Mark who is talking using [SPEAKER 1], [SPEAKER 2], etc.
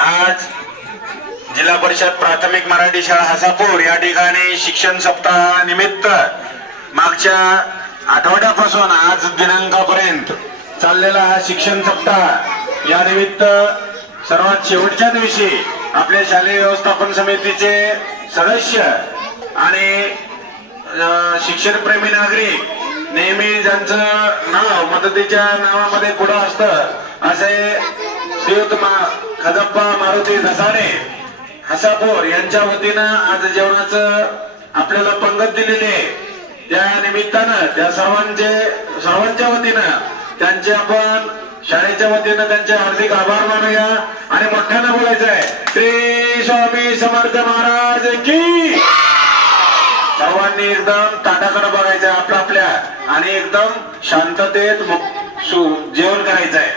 [SPEAKER 1] आज जिल्हा परिषद प्राथमिक मराठी शाळा हसापूर या ठिकाणी शिक्षण सप्ताहानिमित्त मागच्या आठवड्यापासून आज दिनांकापर्यंत चाललेला हा शिक्षण सप्ताह. या निमित्त सर्वात शेवटच्या दिवशी आपल्या शालेय व्यवस्थापन समितीचे सदस्य आणि शिक्षणप्रेमी नागरिक नेहमी ज्यांचं नाव मदतीच्या नावामध्ये पुढं असतं असे श्रीयुत कदप्पा मारुती धसाडे हसापूर यांच्या वतीनं आज जेवणाचं आपल्याला पंगत दिलेली आहे. त्या निमित्तानं त्या सर्वांचे सर्वांच्या वतीनं त्यांचे आपण शाळेच्या वतीनं त्यांचे हार्दिक आभार मानूया. आणि मोठ्यानं बोलायचं आहे श्री स्वामी समर्थ महाराज की सर्वांनी एकदम ताटाकडे बघायचं आपल्या आपल्या. आणि एकदम शांततेत सु- जेवण करायचं आहे.